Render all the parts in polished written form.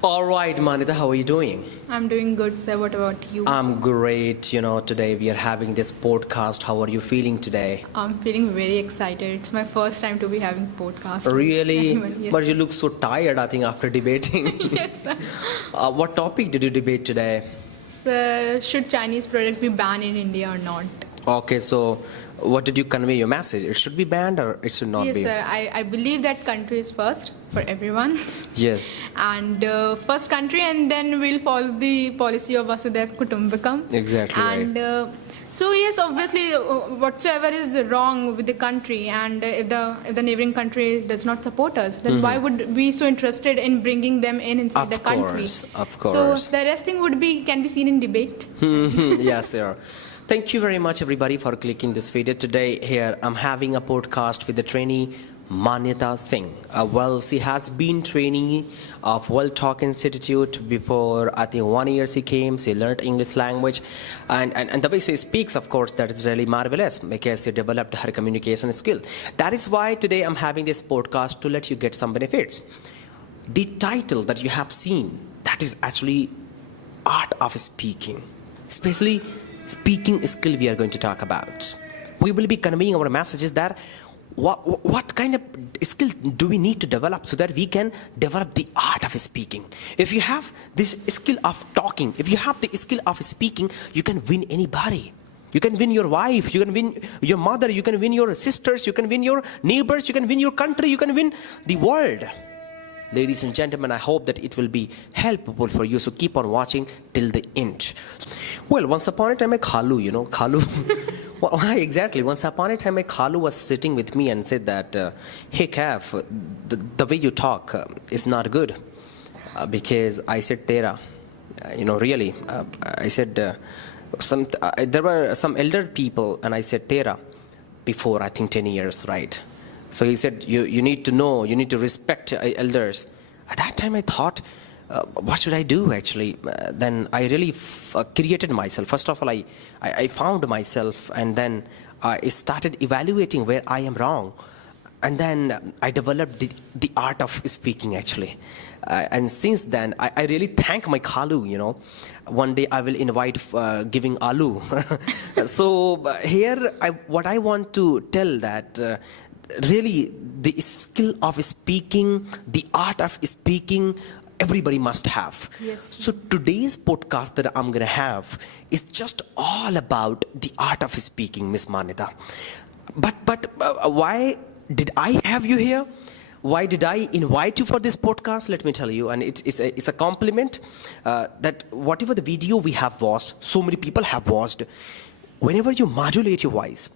All right, Manyata, how are you doing? I'm doing good, sir. What about you? I'm great. Today we are having this podcast. How are you feeling today? I'm feeling very excited. It's my first time to be having podcast. Really? Yes, But sir. you look so tired, I think, after debating. Yes, sir. What topic did you debate today? So, should Chinese product be banned in India or not? Okay, so what did you convey your message? It should be banned or it should not Yes, be? sir. I believe that country is first for everyone. Yes, And first country, and then we'll follow the policy of Vasudhaiva Kutumbakam. exactly And right. so yes, obviously, whatsoever is wrong with the country, and if the neighboring country does not support us, then why would we so interested in bringing them in inside the country? Of course. So the rest thing can be seen in debate. Yes, sir. Thank you very much, everybody, for clicking this video today. Here, I'm having a podcast with the trainee Manyata Singh. Well, she has been trainee of World Talk Institute before, I think, 1 year she came. She learned English language. And the way she speaks, of course, that is really marvelous because she developed her communication skill. That is why today I'm having this podcast to let you get some benefits. The title that you have seen, that is actually Art of Speaking, especially speaking skill we are going to talk about. We will be conveying our messages that what kind of skill do we need to develop so that we can develop the art of speaking. If you have this skill of talking, if you have the skill of speaking, you can win anybody. You can win your wife, you can win your mother, you can win your sisters, you can win your neighbors, you can win your country, you can win the world. Ladies and gentlemen, I hope that it will be helpful for you, so keep on watching till the end. Well, once upon a time, a Khalu, Khalu. Why exactly? Once upon a time, a Khalu was sitting with me and said that, hey, Kaf, the way you talk is not good. Because I said, Tera. Really. I said, there were some elder people, and I said, Tera, before, I think, 10 years, right? So he said, you need to know, you need to respect elders. At that time I thought, what should I do actually? Then I really created myself. First of all, I found myself, and then I started evaluating where I am wrong. And then I developed the art of speaking actually. And since then, I really thank my Khalu, One day I will invite giving Alu. So here, what I want to tell that, really, the skill of speaking, the art of speaking, everybody must have. Yes. So today's podcast that I'm going to have is just all about the art of speaking, Miss Manyata. But why did I have you here? Why did I invite you for this podcast? Let me tell you, and it's a compliment that whatever the video we have watched, so many people have watched, whenever you modulate your voice,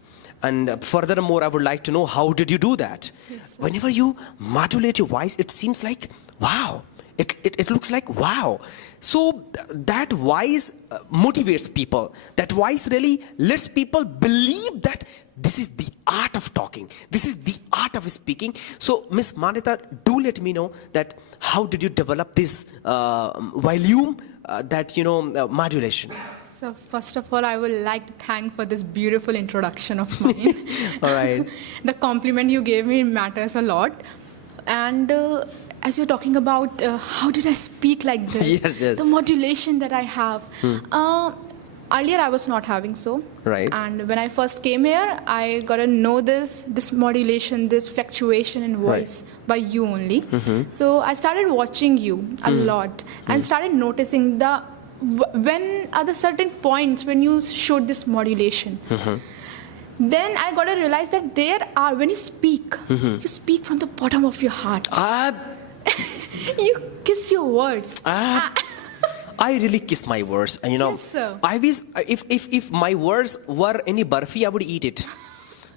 and furthermore, I would like to know, how did you do that? Yes, whenever you modulate your voice, it seems like, wow. It looks like, wow. So that voice motivates people. That voice really lets people believe that this is the art of talking. This is the art of speaking. So, Miss Manyata, do let me know that how did you develop this volume, modulation? So first of all, I would like to thank for this beautiful introduction of mine. All right. The compliment you gave me matters a lot. And as you're talking about how did I speak like this, Yes. the modulation that I have. Earlier, I was not having so. Right. And when I first came here, I got to know this modulation, this fluctuation in voice by you only. So I started watching you a lot and started noticing when are the certain points when you showed this modulation. Then I got to realize that when you speak, you speak from the bottom of your heart. You kiss your words. I really kiss my words, and Yes, sir. I wish if my words were any barfi, I would eat it.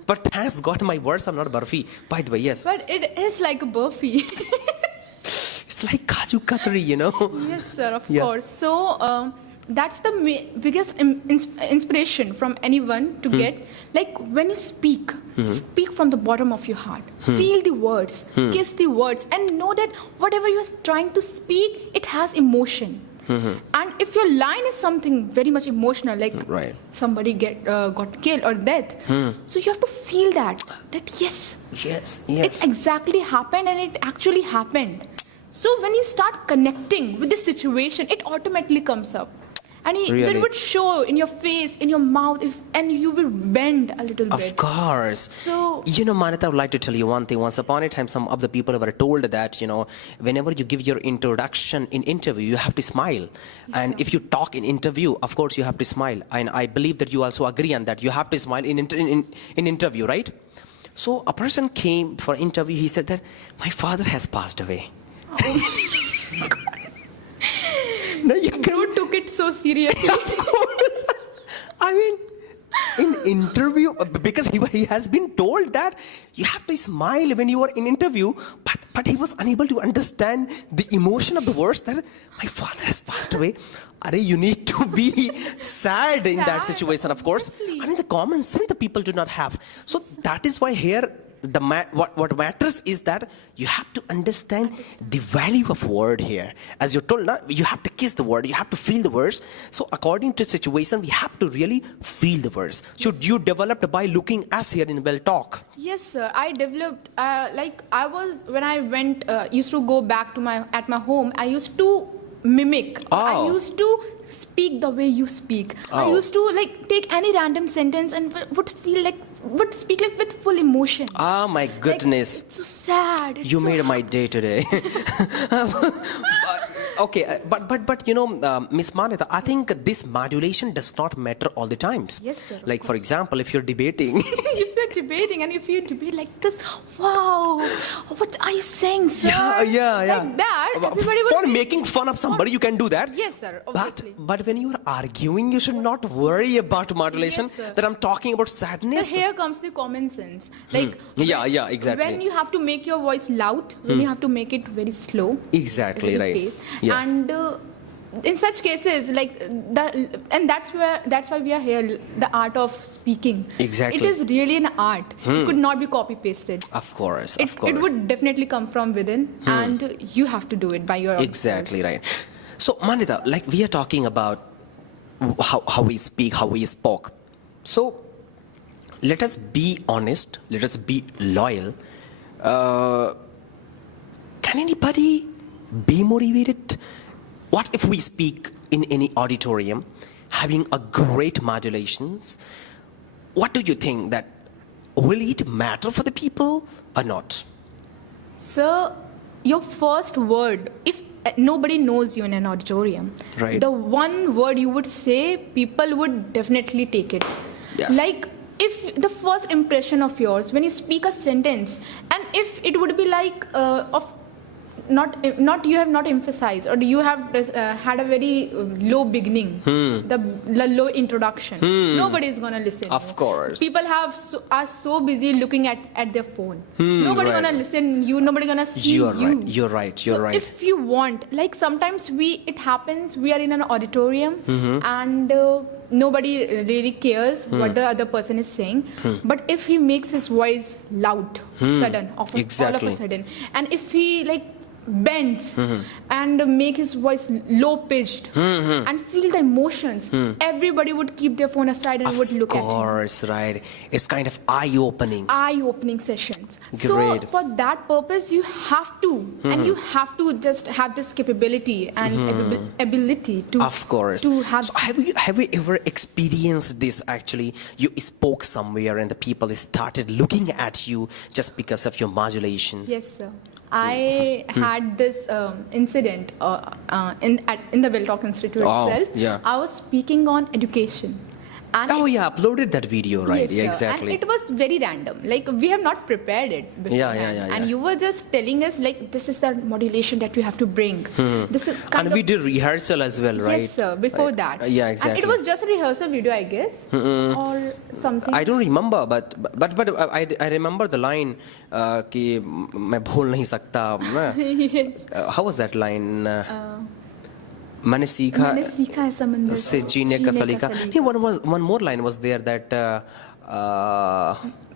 But thanks God, my words are not barfi. By the way, yes, But it is like a burfi. it's like kaju katri, Yes, sir, of Yeah. course. So that's the biggest inspiration from anyone to get. Like when you speak, speak from the bottom of your heart. Feel the words, kiss the words, and know that whatever you're trying to speak, it has emotion. And if your line is something very much emotional, like Right. somebody got killed or death, so you have to feel that yes, Yes. it exactly happened and it actually happened. So when you start connecting with the situation, it automatically comes up. And Really? that would show in your face, in your mouth, and you will bend a little bit. Of course. So, Manyata, I would like to tell you one thing. Once upon a time, some of the people were told that, whenever you give your introduction in interview, you have to smile. And sir. if you talk in interview, of course, you have to smile. And I believe that you also agree on that. You have to smile in interview, right? So a person came for interview. He said that, my father has passed away. No, you took it so seriously. Of course. I mean, in interview, because he has been told that you have to smile when you are in interview, but he was unable to understand the emotion of the words that my father has passed away. You need to be sad in that situation, of course. Obviously. I mean, the common sense the people do not have. So that is why here, what matters is that you have to understand the value of word here. As you're told, you have to kiss the word, you have to feel the words. So according to situation, we have to really feel the words. So you developed by looking us here in Well Talk. Yes, sir. I developed when I went used to go back to my home. I used to mimic. I used to speak the way you speak. I used to take any random sentence and would speak with full emotions. Ah, my goodness. It's so sad. You made my day today. Okay, but Miss Manyata, I think this modulation does not matter all the times. Yes, sir. Like, for example, if you're debating. If you're debating and if you debate like this, wow, what are you saying, sir? Yeah. Like that, everybody would For making fun of somebody, you can do that. Yes, sir, obviously. But when you are arguing, you should not worry about modulation. Yes, sir. That I'm talking about sadness. So here comes the common sense. Yeah, exactly. When you have to make your voice loud, when you have to make it very slow. Exactly, very right. pace. Yeah. And in such cases, that's why we are here, the art of speaking. Exactly. It is really an art. It could not be copy pasted. Of course. It would definitely come from within, and you have to do it by your own Exactly self. right. So Manyata, we are talking about how we speak, how we spoke. So let us be honest. Let us be loyal. Can anybody be motivated? What if we speak in any auditorium, having a great modulations? What do you think, that will it matter for the people or not? So, your first word, if nobody knows you in an auditorium, Right. the one word you would say, people would definitely take it. Yes. Like, if the first impression of yours, when you speak a sentence, and if it would be not you have not emphasized, or you have had a very low beginning, the low introduction, nobody is gonna listen. Of course. People are so busy looking at their phone. Nobody right. gonna listen you. Nobody gonna see you. You're right. So if you want, sometimes it happens, we are in an auditorium and nobody really cares what the other person is saying. But if he makes his voice loud, sudden, all of Exactly. a sudden, and if he bends and make his voice low pitched and feel the emotions, everybody would keep their phone aside and would look at him. Of course, right. It's kind of eye-opening. Eye-opening sessions. Great. So for that purpose, you have to, and you have to just have this capability and ability to. Of course. To have. So have you ever experienced this? Actually, you spoke somewhere and the people started looking at you just because of your modulation. Yes, sir. I had this incident in the Well Talk Institute itself. Yeah. I was speaking on education. And Uploaded that video, right? Yes, Yeah, sir. exactly. And it was very random. We have not prepared it beforehand. Yeah. And you were just telling us, this is the modulation that you have to bring. This is And we did rehearsal as well, right? Yes, sir. Before that. Yeah, exactly. And it was just a rehearsal video, I guess, or something. I don't remember, but I remember the line कि मैं भूल नहीं सकता. How was that line? मैंने सीखा है समंदर से जीने का सलीका. Hey, one more line was there that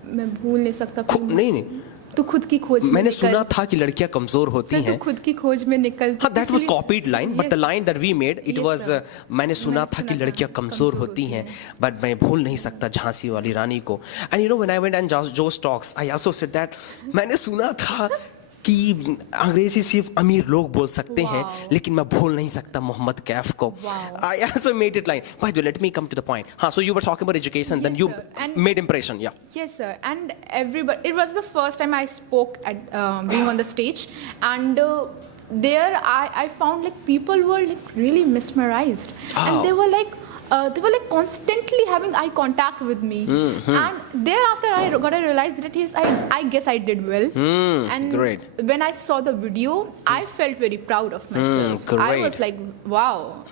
मैं भूल नहीं सकता. नहीं तू खुद की खोज में मैंने निकल. सुना था कि लड़कियां कमजोर होती तू हैं. खुद की खोज में निकल. हाँ, that was copied line, but the line that we made, it Yes, was sir. मैंने सुना था कि लड़कियां कमजोर होती हैं, but मैं भूल नहीं सकता झांसी वाली रानी को. And when I went and Joe's talks, I also said that मैंने सुना था कि अंग्रेजी सिर्फ अमीर लोग बोल सकते हैं, Wow. लेकिन मैं भूल नहीं सकता मोहम्मद कैफ को. Wow. I also made it like, by the way, let me come to the point. So you were talking about education, then Yes, you sir. And- made impression, yeah. Yes, sir. And everybody, it was the first time I spoke at being on the stage, and there I found like people were like really mesmerized, Wow. and they were like constantly having eye contact with me, and thereafter I got to realize that yes, I guess I did well. And great. when I saw the video, I felt very proud of myself. I great. was like, wow,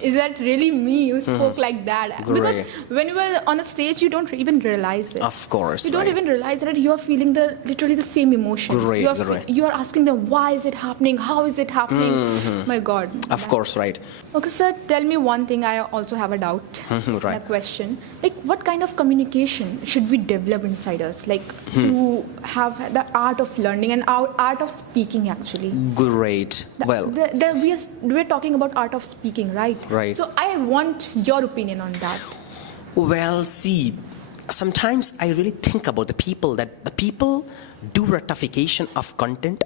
is that really me who spoke like that? Great. Because when you are on a stage, you don't even realize it. Of course, You don't right. even realize that you are feeling literally the same emotions. Great, you, are great. you are asking them, why is it happening? How is it happening? My God. Of course, right. Okay, sir, tell me one thing. I also have a doubt, Right. a question. Like, what kind of communication should we develop inside us? Like, to have the art of learning and art of speaking, actually. Great. Well, We're talking about art of speaking, right? Right. So I want your opinion on that. well, see, sometimes I really think about the people that the people do rectification of content,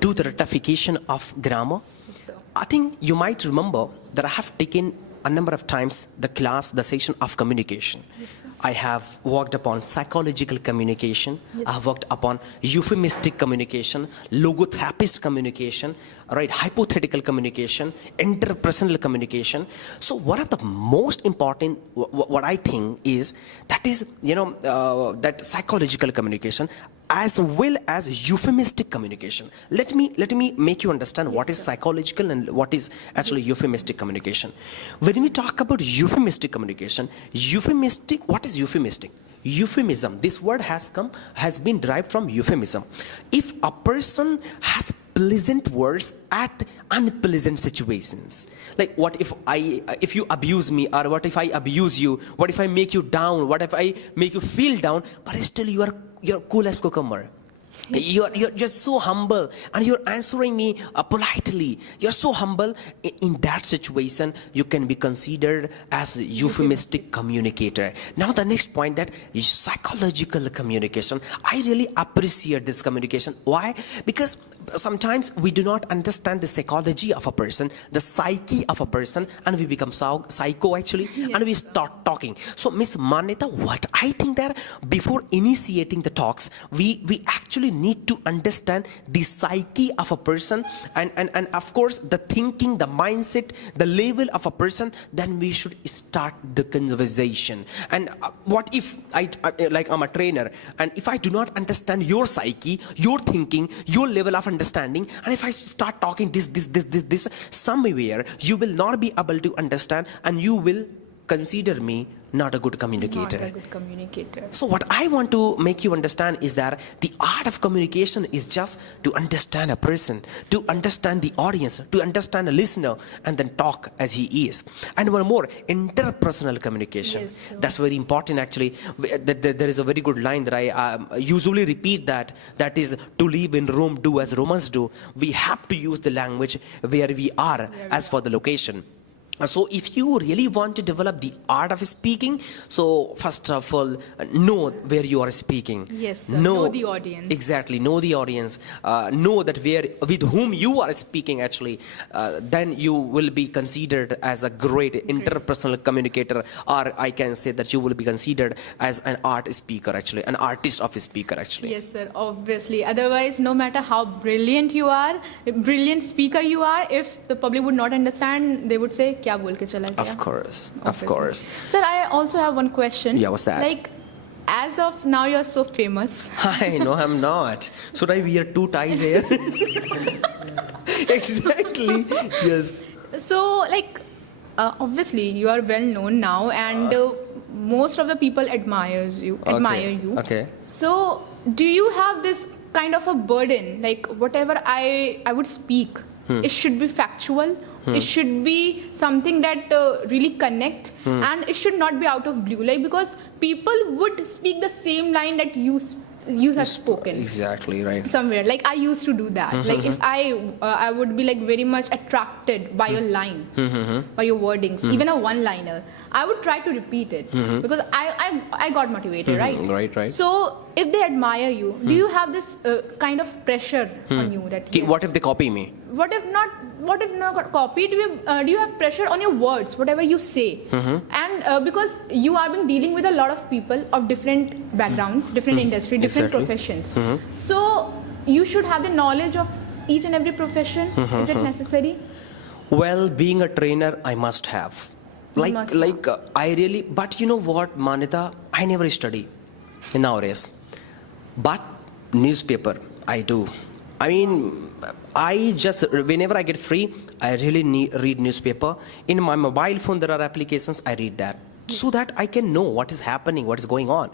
do the rectification of grammar. So, I think you might remember that I have taken a number of times the session of communication. Yes, sir. I have worked upon psychological communication. Yes. I have worked upon euphemistic communication, logotherapist communication, right, hypothetical communication, interpersonal communication. So one of the most important, what I think is, that is, that psychological communication as well as euphemistic communication. Let me make you understand what is psychological and what is actually euphemistic communication. When we talk about euphemistic communication, what is euphemistic? Euphemism, this word has been derived from euphemism. If a person has pleasant words at unpleasant situations, like what if you abuse me, or what if I abuse you, what if I make you down, what if I make you feel down, but still you're cool as cucumber. You're just so humble, and you're answering me politely. You're so humble. In that situation, you can be considered as a euphemistic communicator. Now the next point, that is psychological communication. I really appreciate this communication. Why? Because sometimes we do not understand the psychology of a person, the psyche of a person, and we become psycho actually, and we start talking. So Miss Manyata, what I think that before initiating the talks, we actually need to understand the psyche of a person, and of course the thinking, the mindset, the level of a person. Then we should start the conversation. And what if I'm a trainer, and if I do not understand your psyche, your thinking, your level of understanding, and if I start talking this, somewhere you will not be able to understand, and you will consider me not a good communicator. Not a good communicator. So what I want to make you understand is that the art of communication is just to understand a person, to understand the audience, to understand a listener, and then talk as he is. And one more, interpersonal communication. Yes, sir. That's very important actually. There is a very good line that I usually repeat, that is, to live in Rome, do as Romans do. We have to use the language where we are as for the location. So if you really want to develop the art of speaking, so first of all, know where you are speaking. Yes, sir. Know the audience. Exactly, know the audience. Know that with whom you are speaking actually. Then you will be considered as a great interpersonal communicator, or I can say that you will be considered as an art speaker actually, an artist of a speaker actually. Yes, sir, obviously. Otherwise, no matter how brilliant you are, brilliant speaker you are, if the public would not understand, they would say, "Kya bol ke chala gaya?" Of course, of Obviously. course. Sir, I also have one question. Yeah, what's that? Like, as of now, you're so famous. I know I'm not. Should I wear two ties here? Exactly. Yes. So, like, obviously, you are well known now, and most of the people admire you. Okay. So, do you have this kind of a burden? Like, whatever I would speak, it should be factual. It should be something that really connect, and it should not be out of blue. Like, because people would speak the same line that you have spoken. Exactly right. Somewhere, like I used to do that. Like if I would be like very much attracted by your line, by your wordings, even a one-liner, I would try to repeat it because I got motivated, right? Right. So if they admire you, do you have this kind of pressure on you that yes, What if they copy me? what if not copy? Do you have pressure on your words, whatever you say? And because you are been dealing with a lot of people of different backgrounds, different industry, different Exactly. professions. So you should have the knowledge of each and every profession. Is it necessary? Well, being a trainer, I must have. Must I really, but you know what, Manyata, I never study nowadays. But newspaper, I do. I mean, I just, whenever I get free, I really read newspaper. In my mobile phone, there are applications, I read that. So that I can know what is happening, what is going on.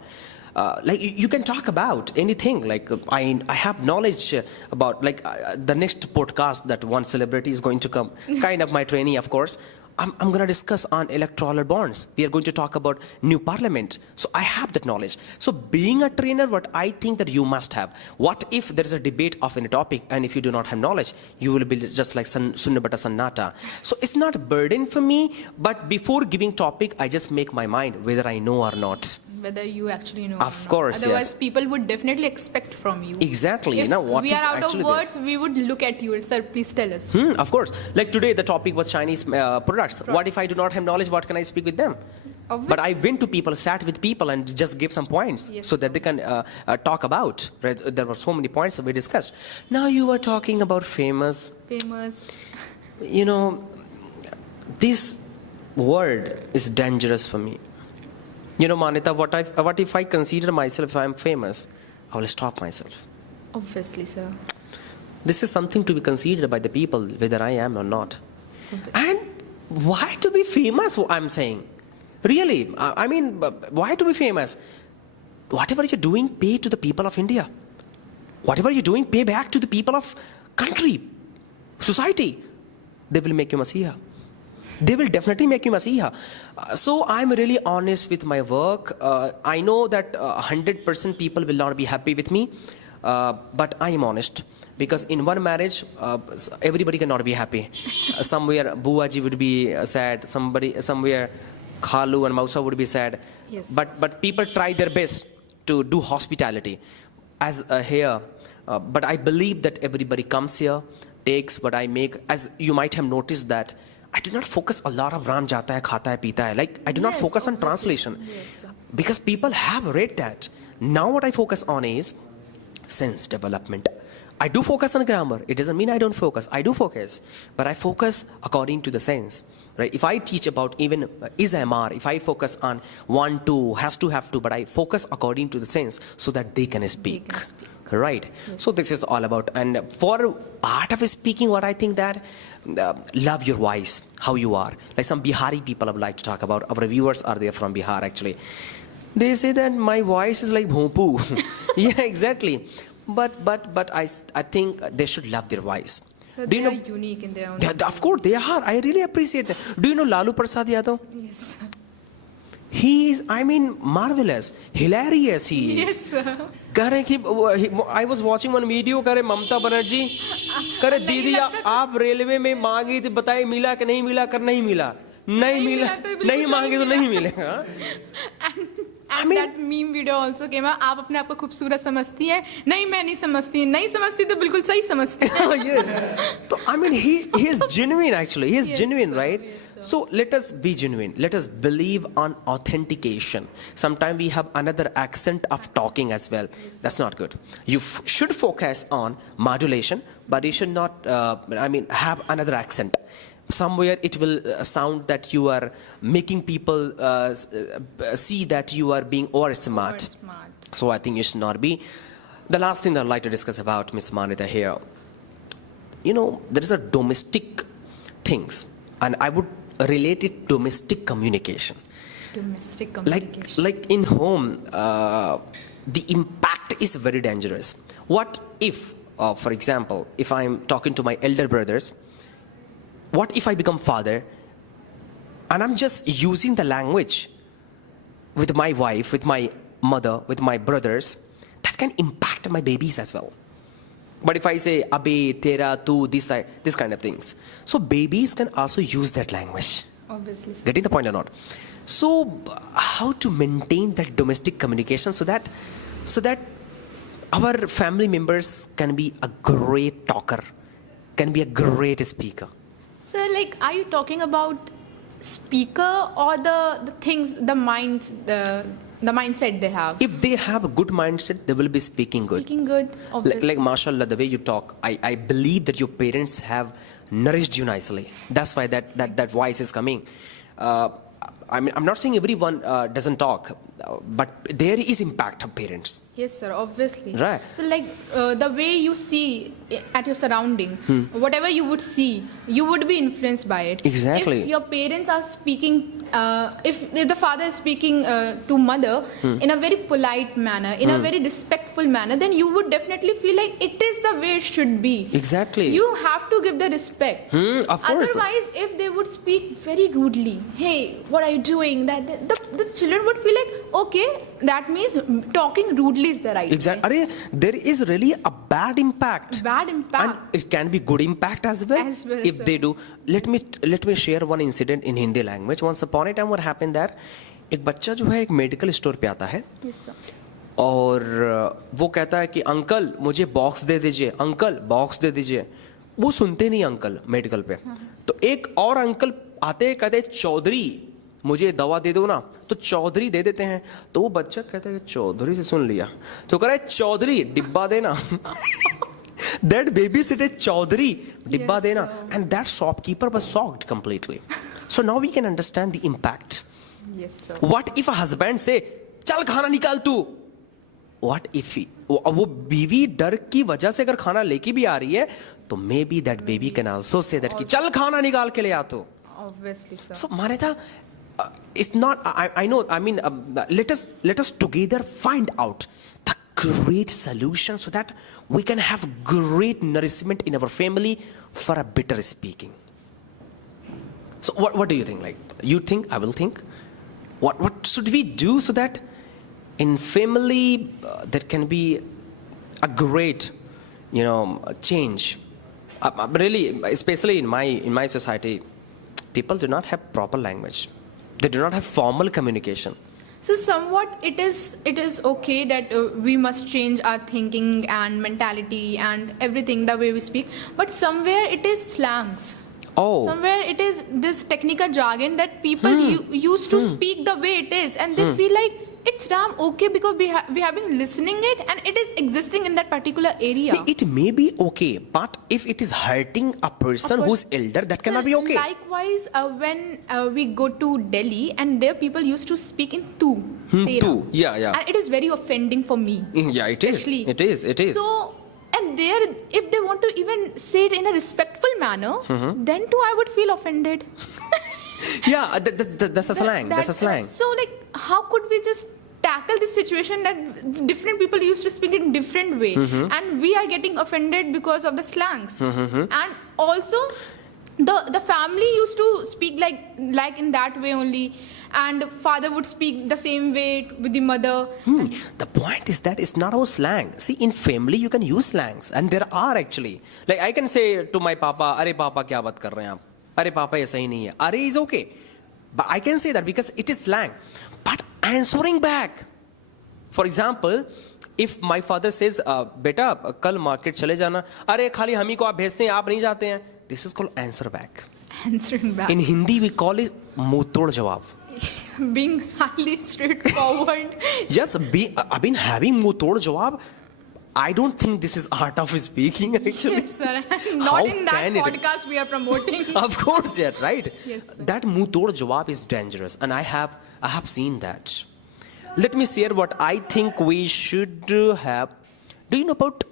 Like you can talk about anything. Like I have knowledge about the next podcast that one celebrity is going to come, kind of my trainee, of course. I'm going to discuss on electoral bonds. We are going to talk about new parliament. So I have that knowledge. So being a trainer, what I think that you must have. What if there is a debate of any topic and if you do not have knowledge, you will be just like Sunnabata Sannata. So it's not a burden for me, but before giving topic, I just make my mind whether I know or not. Whether you actually know. Of course, Otherwise, yes. people would definitely expect from you. Exactly. If Now, what we is are out of actually words, this? we would look at you. Sir, please tell us. Of course. Like today, the topic was Chinese products. What if I do not have knowledge? What can I speak with them? But I went to people, sat with people, and just give some points Yes, so that they can talk about. Right? There were so many points that we discussed. Now you were talking about famous. You know, this word is dangerous for me. You know, Manyata, what if I consider myself, if I'm famous, I will stop myself. Obviously, sir. This is something to be considered by the people, whether I am or not. Obviously. And why to be famous, I'm saying? Really, I mean, why to be famous? Whatever you're doing, pay to the people of India. Whatever you're doing, pay back to the people of country, society. They will make you Masiha. They will definitely make you Masiha. So I'm really honest with my work. I know that 100% people will not be happy with me, but I am honest. Because in one marriage, everybody cannot be happy. Somewhere Buaji would be sad. Somewhere Khalu and Mausa would be sad. Yes. But people try their best to do hospitality. As here, but I believe that everybody comes here, takes what I make. As you might have noticed that I do not focus a lot of Ram jata hai, khata hai, pita hai. Like I do not focus on translation. Yes, Because people have read that. Now what I focus on is sense development. I do focus on grammar. It doesn't mean I don't focus. I do focus. But I focus according to the sense. Right? If I teach about even is MR, if I focus on 1, 2, has to, have to, but I focus according to the sense so that they can speak. Right? Yes. So this is all about. And for art of speaking, what I think that love your voice, how you are. Like some Bihari people I would like to talk about. Our viewers are there from Bihar actually. They say that my voice is like bhompu. Yeah, exactly. But I think they should love their voice. So they are unique in their own way. Of course they are. I really appreciate that. Do you know Lalu Prasad Yadav? Yes. He is, I mean, marvelous, hilarious he is. Yes, sir. I was watching one video, करे ममता बनर्जी, करे दीदी आप railway में मांगी तो बताइए मिला कि नहीं मिला, कर नहीं मिला, नहीं मिला, नहीं मांगी तो नहीं मिलेगा. And that meme video also came out. आप अपने आप को खूबसूरत समझती हैं? नहीं, मैं नहीं समझती. नहीं समझती तो बिल्कुल सही समझती हैं. Yes. So I mean, he is genuine actually. He is genuine, right? So let us be genuine. Let us believe on authentication. Sometimes we have another accent of talking as well. That's not good. You should focus on modulation, but you should not, have another accent. Somewhere it will sound that you are making people see that you are being over smart. So I think you should not be. The last thing that I'd like to discuss about Miss Manyata here. You know, there is a domestic things, and I would relate it domestic communication. Domestic communication. Like in home, the impact is very dangerous. What if, for example, if I'm talking to my elder brothers, what if I become father and I'm just using the language with my wife, with my mother, with my brothers, that can impact my babies as well. But if I say abe, tera, tu, this kind of things. So babies can also use that language. Obviously. Sir. Getting the point or not? So how to maintain that domestic communication so that so that our family members can be a great talker, can be a great speaker. So, like, are you talking about speaker or the things, the minds, the mindset they have? If they have a good mindset, they will be speaking good. Speaking good, obviously. Like mashallah, the way you talk, I believe that your parents have nourished you nicely. That's why that voice is coming. I mean, I'm not saying everyone doesn't talk, but there is impact of parents. Yes, sir, obviously. Right. So, like, the way you see at your surrounding, whatever you would see, you would be influenced by it. Exactly. If your parents are speaking, if the father is speaking to mother in a very polite manner, in a very respectful manner, then you would definitely feel like it is the way it should be. Exactly. You have to give the respect. Of course. Otherwise, if they would speak very rudely, hey, what are you doing? That the children would feel like, okay, that means talking rudely is the right Exactly. way. There is really a bad impact. Bad impact. And it can be good impact as well, As well, if sir. they do. Let me share one incident in Hindi language. Once upon a time, what happened that एक बच्चा जो है एक medical store पे आता है Yes, sir. और वो कहता है कि अंकल मुझे बॉक्स दे दीजिए, अंकल बॉक्स दे दीजिए. वो सुनते नहीं अंकल मेडिकल पे. तो एक और अंकल आते हैं, कहते हैं चौधरी मुझे दवा दे दो ना, तो चौधरी दे देते हैं. तो वो बच्चा कहता है चौधरी से सुन लिया, तो कह रहा है चौधरी डिब्बा देना. That baby said चौधरी डिब्बा Yes, देना, sir. and that shopkeeper was shocked completely. So now we can understand the impact. Yes, sir. What if a husband say चल खाना निकाल तू? What if वो बीवी डर की वजह से अगर खाना लेके भी आ रही है, तो maybe that baby can also say that कि चल खाना निकाल के ले आ तू. Obviously, sir. So Manita, it's not. I know. I mean, let us together find out the great solution so that we can have great nourishment in our family for a better speaking. So what do you think? Like, you think, I will think. What should we do so that in family there can be a great, change? Really, especially in my society, people do not have proper language. They do not have formal communication. So somewhat it is okay that we must change our thinking and mentality and everything, the way we speak. But somewhere it is slangs. Oh. Somewhere it is this technical jargon that people used to speak the way it is, and they feel like it's damn okay because we have been listening it and it is existing in that particular area. It may be okay, but if it is hurting a person who's elder, that cannot be okay. Likewise, when we go to Delhi and there people used to speak in tu. Tu, yeah. And it is very offending for me. Yeah, it is. Especially. It is. So, and there, if they want to even say it in a respectful manner, then too I would feel offended. Yeah, that's a slang. That's a slang. So, like, how could we just tackle this situation that different people used to speak in different way, and we are getting offended because of the slangs, and also the family used to speak like in that way only, and father would speak the same way with the mother. The point is that it's not our slang. See, in family you can use slangs, and there are actually. Like I can say to my papa, "Arey papa, kya baat kar rahe hain aap? Arey papa, ऐसा ही नहीं है." Arey is okay, but I can say that because it is slang. But answering back, for example, if my father says, "बेटा कल market चले जाना," अरे खाली हम ही को आप भेजते हैं, आप नहीं जाते हैं. This is called answer back. Answering back. In Hindi we call it मुंह तोड़ जवाब. Being highly straightforward. Yes, I've been having मुंह तोड़ जवाब. I don't think this is art of speaking actually. Yes, sir. Not How in that can it- podcast we are promoting. Of course, yeah, right. Yes, sir. That muh tod jawab is dangerous, and I have seen that. Let me share what I think we should have. Do you know about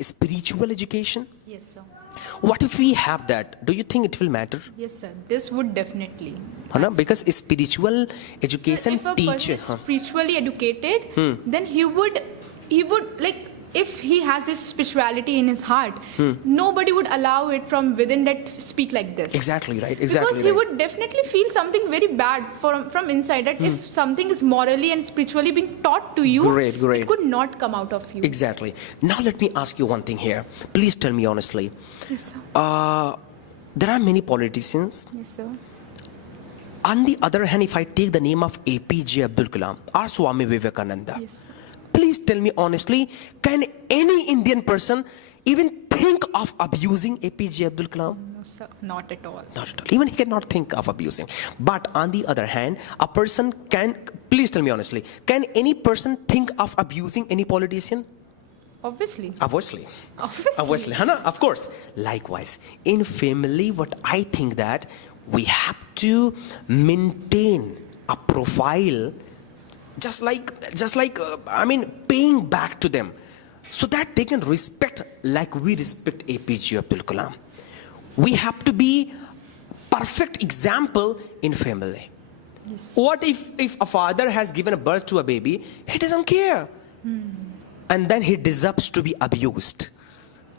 spiritual education? Yes, sir. What if we have that? Do you think it will matter? Yes, sir. This would definitely. Huh, because spiritual education If a person teacher. is spiritually educated, then he would like, if he has this spirituality in his heart, nobody would allow it from within that speak like this. Exactly right. Exactly. Because he right. would definitely feel something very bad from inside, that if something is morally and spiritually being taught to you, Great. it could not come out of you. Exactly. Now let me ask you one thing here. Please tell me honestly. Yes, sir. There are many politicians. Yes, sir. On the other hand, if I take the name of APJ Abdul Kalam or Swami Vivekananda, Yes, sir. please tell me honestly, can any Indian person even think of abusing APJ Abdul Kalam? No, sir, not at all. Not at all. Even he cannot think of abusing. But on the other hand, a person can, please tell me honestly, can any person think of abusing any politician? Obviously. Obviously, Hana, of course. Likewise, in family, what I think that we have to maintain a profile, just like paying back to them, so that they can respect like we respect APJ Abdul Kalam. We have to be perfect example in family. Yes. What if a father has given a birth to a baby, he doesn't care, and then he deserves to be abused?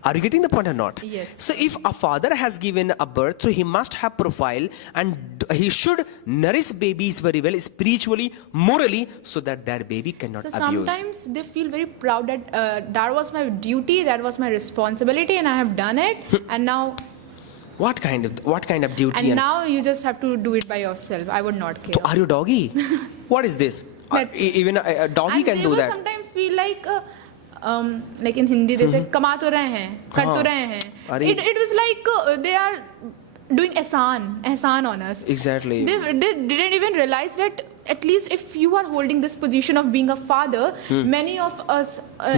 Are you getting the point or not? Yes. So if a father has given a birth, so he must have profile, and he should nourish babies very well, spiritually, morally, so that baby cannot So abuse. sometimes they feel very proud that that was my duty, that was my responsibility, and I have done it. And now, What kind of duty? and now you just have to do it by yourself. I would not care. So are you doggy? What is this? Even a doggy And can they do will that. sometimes feel like in Hindi they said कमा तो रहे हैं, कर तो रहे हैं. अरे. It was like they are doing ehsan on us. Exactly. They didn't even realize that at least if you are holding this position of being a father, many of us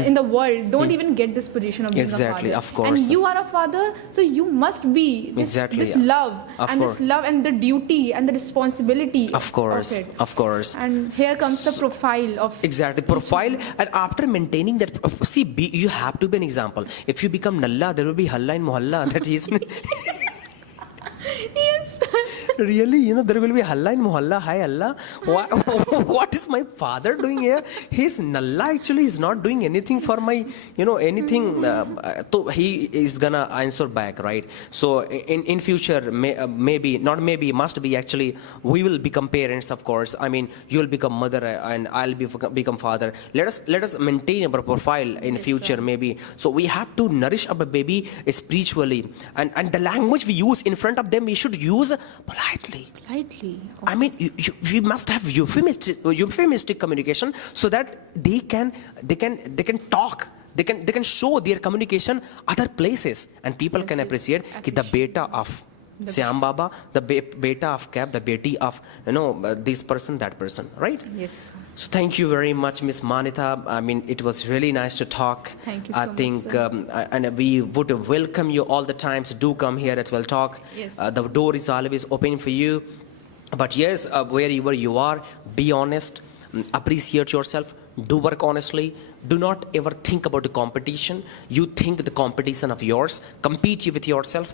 in the world don't even get this position of being Exactly, a father. of course. And you are a father, so you must be this, Exactly, this love of and course. this love and the duty and the responsibility Of course, of it. of course. And here comes the profile of Exactly, profile. And after maintaining that, see, you have to be an example. If you become Nalla, there will be Halla in Mohalla. That is. yes. Really, there will be Halla in Mohalla. Hi Allah. What is my father doing here? He's Nalla, actually. He's not doing anything for my, anything. So he is gonna answer back, right? So in future, maybe, not maybe, must be actually, we will become parents, of course. I mean, you'll become mother and I'll become father. Let us maintain our profile in Yes, future, sir. maybe. So we have to nourish our baby spiritually. And the language we use in front of them, we should use politely. I mean, you must have euphemistic communication, so that they can talk. They can show their communication other places, and people can appreciate ki the beta of Syam Baba, the beta of Cap, the beti of this person, that person, right? Yes. So thank you very much, Miss Manyata. I mean, it was really nice to talk. Thank you so I much, think, sir. and we would welcome you all the time. So do come here at Well Talk. Yes. The door is always open for you. But yes, wherever you are, be honest, appreciate yourself, do work honestly. Do not ever think about the competition. You think the competition of yours. Compete with yourself.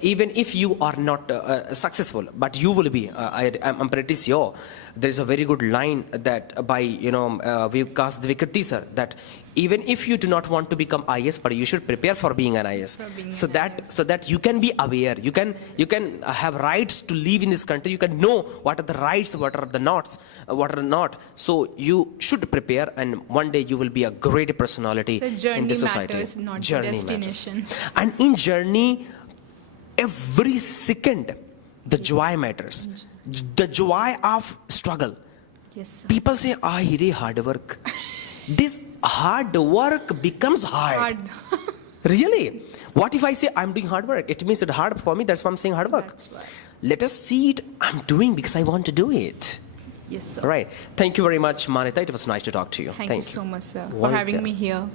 Even if you are not successful, but you will be. I'm pretty sure. There is a very good line that by Vikas Dvikirti sir, that even if you do not want to become IS, but you should prepare for being an IS. So that you can be aware. You can have rights to live in this country. You can know what are the rights, what are the nots, what are not. So you should prepare, and one day you will be a great personality The journey in the society. matters, not the Journey destination. matters. And in journey, every second, the joy matters. The joy of struggle. Yes, sir. People say, hire hard work. This hard work becomes hard. Really? What if I say I'm doing hard work? It means it's hard for me. That's why I'm saying hard work. That's why. Let us see it. I'm doing because I want to do it. Yes, sir. Right. Thank you very much, Manyata. It was nice to talk to you. Thank you so much, sir, for Welcome. having me here.